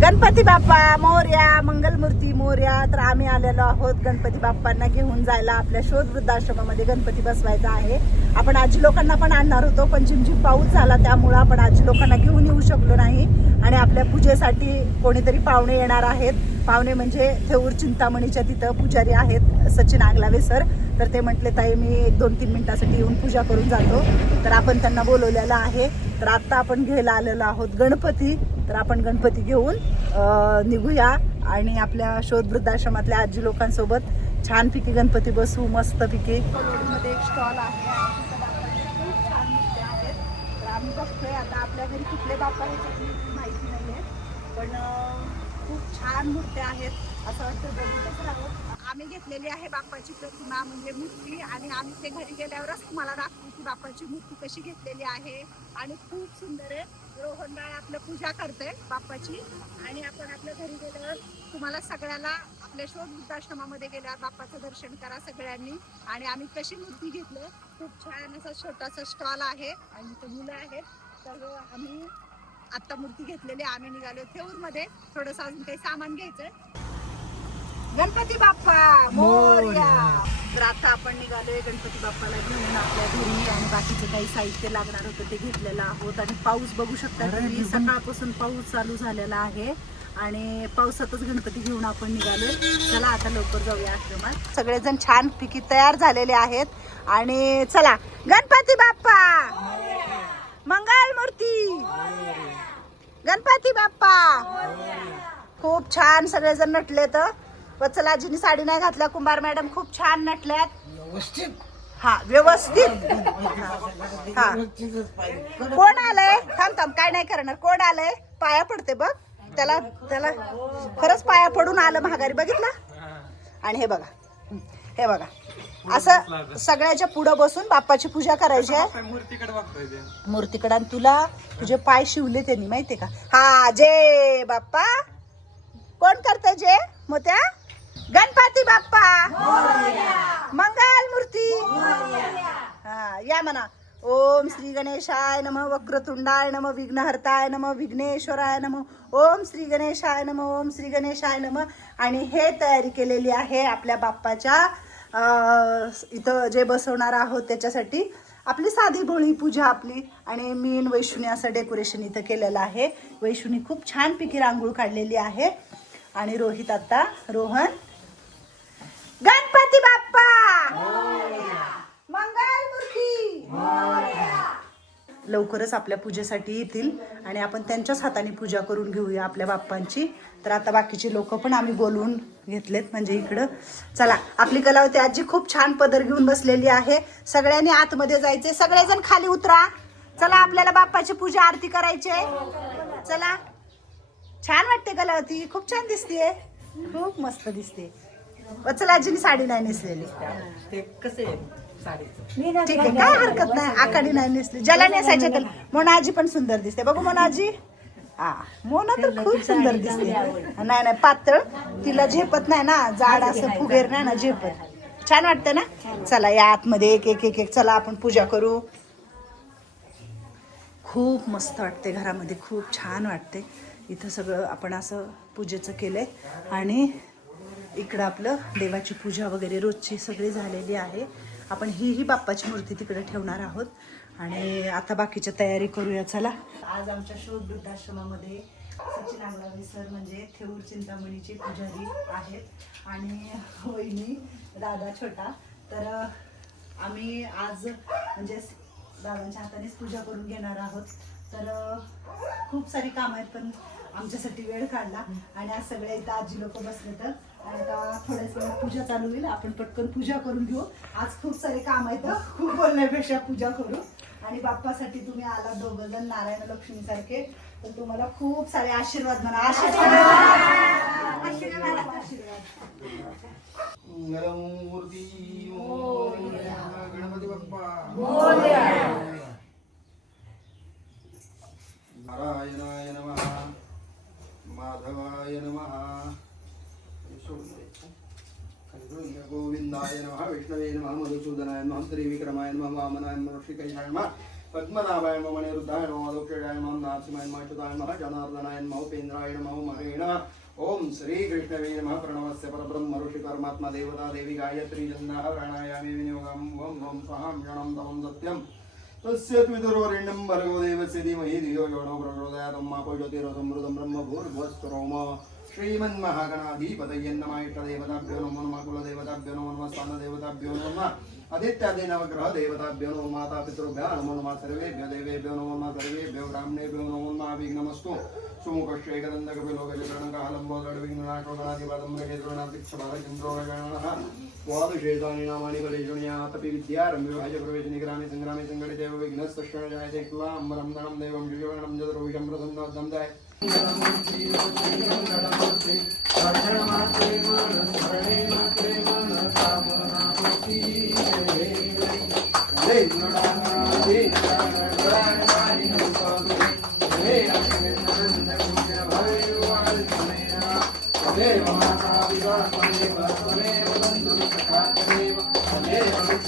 गणपती बाप्पा मोर्या मंगलमूर्ती मोर्या तर आम्ही आलेलो आहोत गणपती बाप्पांना घेऊन जायला. आपल्या शोध वृद्धाश्रमामध्ये गणपती बसवायचा आहे. आपण आजी लोकांना पण आणणार होतो पण झिमझिम पाऊस झाला त्यामुळं आपण आजी लोकांना घेऊन येऊ शकलो नाही. आणि आपल्या पूजेसाठी कोणीतरी पाहुणे येणार आहेत. पाहुणे म्हणजे थेऊर चिंतामणीच्या तिथं पुजारी आहेत सचिन आगलावे सर. तर ते म्हटले ताई मी एक दोन तीन मिनिटासाठी येऊन पूजा करून जातो. तर आपण त्यांना बोलवलेलं आहे. तर आत्ता आपण घ्यायला आलेलो आहोत गणपती. तर आपण गणपती घेऊन निघूया आणि आपल्या शोध वृद्धाश्रमातल्या आजी लोकांसोबत छानपैकी गणपती बसू मस्त पिके. मध्ये एक स्टॉल आहे खूप छान आहेत. तर आम्ही बघतोय आता आपल्या घरी कुठले बाप्पा माहिती नाही आहे पण खूप छान मूर्त्या आहेत. असं वाटतं आम्ही घेतलेली आहे बाप्पाची प्रतिमा म्हणजे मूर्ती. आणि आम्ही ते घरी गेल्यावरच तुम्हाला दाखवू की बाप्पाची मूर्ती कशी घेतलेली आहे. आणि खूप सुंदर आहे. रोहनबाई आपलं पूजा करते बाप्पाची. आणि आपण आपल्या घरी गेल्यावर तुम्हाला सगळ्याला आपल्या शोध वृद्धाश्रमामध्ये गेल्यावर बाप्पाचं दर्शन करा सगळ्यांनी. आणि आम्ही कशी मूर्ती घेतलं? खूप छान असा छोटासा स्टॉल आहे. आणि इथे मुलं आहेत. तर आम्ही आत्ता मूर्ती घेतलेली आहे. आम्ही निघालो थेऊरमध्ये. थोडंसं अजून काही सामान घ्यायचंय. गणपती बाप्पा मोरया. तर आता आपण निघालोय गणपती बाप्पाला घेऊन आपल्या घरी आणि बाकीचं काही साहित्य लागणार होतं ते घेतलेलं आहोत. आणि पाऊस बघू शकता तुम्ही सकाळपासून पाऊस चालू झालेला आहे आणि पावसातच गणपती घेऊन आपण निघालोय. चला आता लवकर जाऊया आश्रमात. सगळेजण छान पिकी तयार झालेले आहेत. आणि चला गणपती बाप्पा! मंगल मूर्ती गणपती बाप्पा! खूप छान सगळेजण नटले तर वत्सलाजीनी साडी नाही घातल्या कुंभार मॅडम खूप छान नटल्यात. हा व्यवस्थित. हा. कोण आलंय? थांब थांब काय नाही करणार. कोण आलंय? पाया पडते बघ. त्याला त्याला खरंच पाया पडून आलं महागारी. बघितलं? आणि हे बघा. हे बघा. असं सगळ्याच्या पुढं बसून बाप्पाची पूजा करायची आहे. मूर्तीकडे बघतोय ते मूर्तीकडे आणि तुला तुझे पाय शिवले त्यांनी माहितीये का? हा जय बाप्पा. कोण करते जय मोत्या? गणपती बाप्पा. मंगल मूर्ती. हा या म्हणा. ओम श्री गणेशाय नम वक्रतुंडाय नम विघ्नहर्ताय नम विघ्नेश्वराय नम. ओम श्री गणेशाय नम ओम श्री गणेशाय नम. आणि हे तयारी केलेली आहे आपल्या बाप्पाच्या इथं जे बसवणार आहोत त्याच्यासाठी. आपली साधी भोळी पूजा आपली. आणि मी आणि वैष्णवी असं डेकोरेशन इथं केलेलं आहे. वैष्णवी खूप छान पिकी रांगोळ काढलेली आहे. आणि रोहित आता रोहन गणपती बाप्पा! मंगल मूर्ती! लवकरच आपल्या पूजेसाठी येतील आणि आपण त्यांच्याच हाताने पूजा करून घेऊया आपल्या बाप्पांची. तर आता बाकीची लोक पण आम्ही बोलवून घेतलेत म्हणजे इकडं. चला आपली कलावती आजी खूप छान पदर घेऊन बसलेली आहे. सगळ्यांनी आतमध्ये जायचे सगळेजण खाली उतरा. चला आपल्याला बाप्पाची पूजा आरती करायची आहे. चला. छान वाटते कलावती खूप छान दिसते खूप मस्त दिसते वत्सल आजीनी साडी नाही नेसलेली. ते कसे ठीक आहे काय हरकत नाही. आकाडी नाही नेसली. ज्याला नेसायच्या त्याला मोनाजी पण सुंदर दिसते. बघू मोनाजी. हा मोना तर खूप सुंदर दिसते. नाही नाही पातळ. तिला झेपत नाही ना जाड असं फुगेर नाही ना झेपत. छान वाटतं ना? चला या आतमध्ये एक एक एक एक. चला आपण पूजा करू. खूप मस्त वाटते घरामध्ये. खूप छान वाटते. इथं सगळं आपण असं पूजेचं केलंय. आणि इकडं आपलं देवाची पूजा वगैरे रोजची सगळी झालेली आहे. आपण ही ही बाप्पाची मूर्ती तिकडे ठेवणार आहोत. आणि आता बाकीच्या तयारी करूया. चला. आज आमच्या शोध वृद्धाश्रमामध्ये सचिन आंगलावे सर म्हणजे थेऊर चिंतामणीचे पुजारी आहेत. आणि वहिनी दादा छोटा. तर आम्ही आज म्हणजे दादांच्या हातानेच पूजा करून घेणार आहोत. तर खूप सारी कामं आहेत पण आमच्यासाठी वेळ काढला. आणि आज सगळे इथं आजी लोक बसले तर आता थोड्याच वेळात पूजा चालू होईल. आपण पटकन पूजा करून घेऊ. आज खूप सारे काम आहेत. खूप बोलण्यापेक्षा पूजा करू. आणि बाप्पासाठी तुम्ही आला दोघं जण नारायण लक्ष्मी सारखे. तर तुम्हाला खूप सारे आशीर्वाद म्हणा. आशीर्वाद. आशीर्वाद. गणपती बाप्पा नारायणाय नमः माधवाय नमः. गोविंदाय नमः विष्णवे नमः मधुसूदनाय नमः त्रिविक्रमाय नमः वामनाय नमः ऋषिकेशाय नमः पद्मनाभाय मम मणिरुद्धाय नमः अलोकेशाय नमः नारसिंहाय नमः अच्युताय नमः जनार्दनाय नमः उपेन्द्राय नमः महेण ओम श्री कृष्णवे नमः प्रणवस्य परब्रह्म ऋषि परमात्मा देवता देवी गायत्री जन्नाः प्राणायामे विनियोगम् ओम ओम स्वाहां क्षणं तमं सत्यम् तस्य त्विदुर्वरेण्यं भर्गो देवस्य धीमहि धियो यो न प्रचोदयात् मा ज्योतिरसमृतं ब्रह्म भूर्भुवस्सुरोम श्रीमन्महागणाधिपतये नमः इष्टदेवताभ्यो नमो नमः कुलदेवताभ्यो नमो नमः स्थानदेवताभ्यो नमः आदित्यादि नवग्रह देवताभ्यो नमो माता पितृभ्यः नमो नमः सर्वेभ्यो देवेभ्यो नमो नमः सर्वेभ्यो ब्राह्मणेभ्यो नमो नमः विघ्नमस्तु सुमुखश्वेकदन्तकपिलोकजरणकालम्बोदडविघ्ननाशोदनादिपदम्रकेतुर्णातिक्षबालचन्द्रोगणः द्वादशेतानि नामानि बलिजुण्यातपि विद्यारम्भविभाज्य प्रवेशनि ग्रामे सङ्ग्रामे सङ्घटिते विघ्नस्तश्रणजायते कुलाम्बरं दणं देवं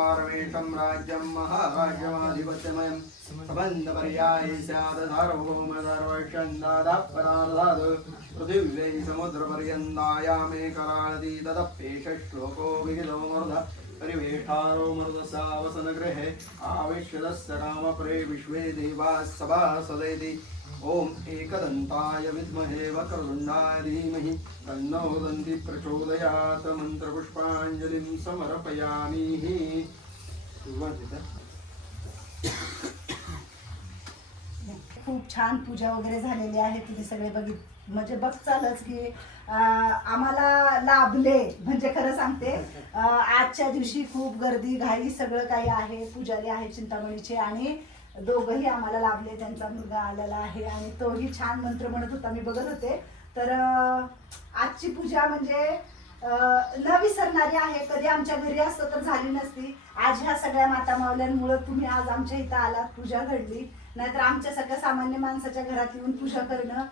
वारमेषं राज्यं महाराज्यमाधिपत्यमयं सबन्धपर्याये स्यात् सार्वभौम सर्वषन्दादापराधात् पृथिव्यै समुद्रपर्यन्तायामेकराळति तदप्येष श्लोको विहितो मर्द परिवेष्टारो आविश्वदस्य आविश्यदस्य विश्वे देवाः सभा सदैति। ॐ एकदन्ताय विद्महे वक्रतुण्डाय धीमहि। तन्नो दन्ति प्रचोदयात् मन्त्रपुष्पाञ्जलिं समर्पयामि खूप छान पूजा वगैरे झालेली आहे. तुम्ही सगळे बघित म्हणजे बघचालच की आम्हाला लाभले. म्हणजे खरं सांगते आजच्या दिवशी खूप गर्दी घाई सगळं काही आहे. पुजारी आहे चिंतामणीचे आणि दोघंही आम्हाला लाभले. त्यांचा मुलगा आलेला आहे आणि तोही छान मंत्र म्हणत होता. मी बघत होते. तर आजची पूजा म्हणजे न विसरणारी आहे. कधी आमच्या घरी असतं तर झाली नसती. आज ह्या सगळ्या माता मावल्यांमुळे तुम्ही आज आमच्या इथं आलात. पूजा घडली. नाहीतर आमच्या सगळ्या सामान्य माणसाच्या घरात येऊन पूजा करणं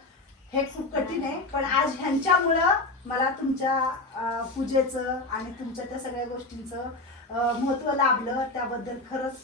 हे खूप कठीण आहे. पण आज ह्यांच्यामुळं मला तुमच्या पूजेचं आणि तुमच्या त्या सगळ्या गोष्टींचं महत्त्व महत्त्व लाभलं. त्याबद्दल खरंच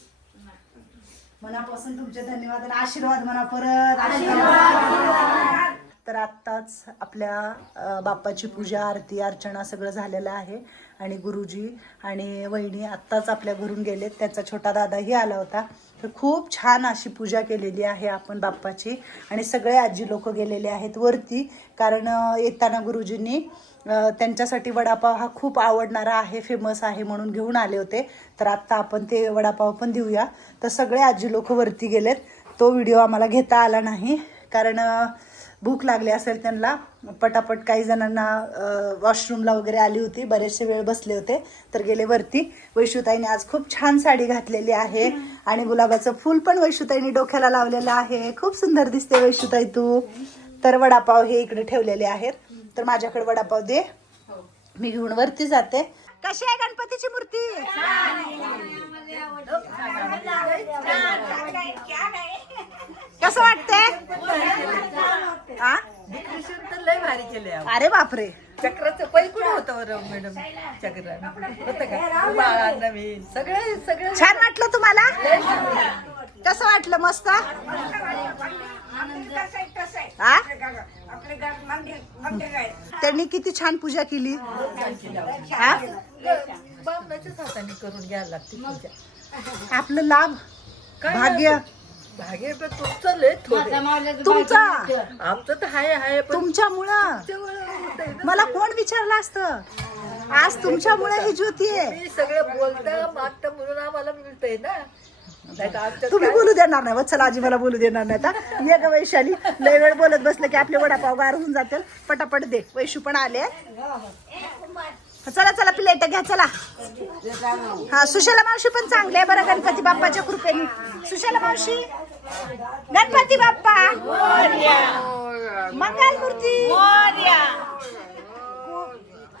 मनापासून तुमचे धन्यवाद आणि आशीर्वाद म्हणा परत. आशीर्वाद. तर आत्ताच आपल्या बाप्पाची पूजा आरती अर्चना सगळं झालेलं आहे. आणि गुरुजी आणि वहिनी आत्ताच आपल्या घरून गेलेत. त्याचा छोटा दादाही आला होता. तर खूप छान अशी पूजा केलेली आहे आपण बाप्पाची. आणि सगळे आजी लोक गेलेले आहेत वरती. कारण येताना गुरुजींनी त्यांच्यासाठी वडापाव हा खूप आवडणारा आहे फेमस आहे म्हणून घेऊन आले होते. तर आत्ता आपण ते वडापाव पण देऊया. तर सगळे आजी लोक वरती गेलेत. तो व्हिडिओ आम्हाला घेता आला नाही. कारण भूक लागली असेल त्यांना पटापट काही जणांना वॉशरूमला वगैरे आली होती. बरेचसे वेळ बसले होते तर गेले वरती. वैशुताईने आज खूप छान साडी घातलेली आहे आणि गुलाबाचं फूल पण वैशुताईने डोक्याला लावलेलं आहे. खूप सुंदर दिसते वैशुताई तू. तर वडापाव हे इकडे ठेवलेले आहेत. तर माझ्याकडे वडापाव दे. मी घेऊन वरती जाते. कशी आहे गणपतीची मूर्ती? कसं वाटतंय? लय भारी केले अरे बापरे. चक्राचं पै कुठे होतं मॅडम? चक्र होतं का? बाळा नवीन. सगळे सगळे छान वाटलं तुम्हाला? कसं वाटलं? मस्त? आ? त्यांनी किती छान पूजा केली. आ? बामणाच्याच हाताने करून घ्यायला लागते पूजा. आपलं लाभ काय भाग्य. भाग्य पण तुमचं लय थोडे. तुमचा. आमचं तर हाय हाय पण तुमच्यामुळं. तुमच्यामुळं होतंय ना. मला कोण विचारलं असतं? आज तुमच्यामुळे ही ज्योती आहे. मी सगळं बोलता मागता म्हणून आम्हाला मिळतंय ना. तर तुम्ही बोलू देणार नाही. वत्सल आजी मला बोलू देणार नाही आता. ये ग वैशाली लय वेळ बोलत बसलं की आपले वडापाव गार होऊन जातील. पटापट दे. वैशू पण आले. चला चला प्लेट घ्या चला. हा सुशला मावशी पण चांगले आहे बरं गणपती बाप्पाच्या कृपेने. सुशला मावशी. गणपती बाप्पा. मंगलमूर्ती खूप-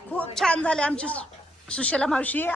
खूप छान झाले आमची सुशला मावशी.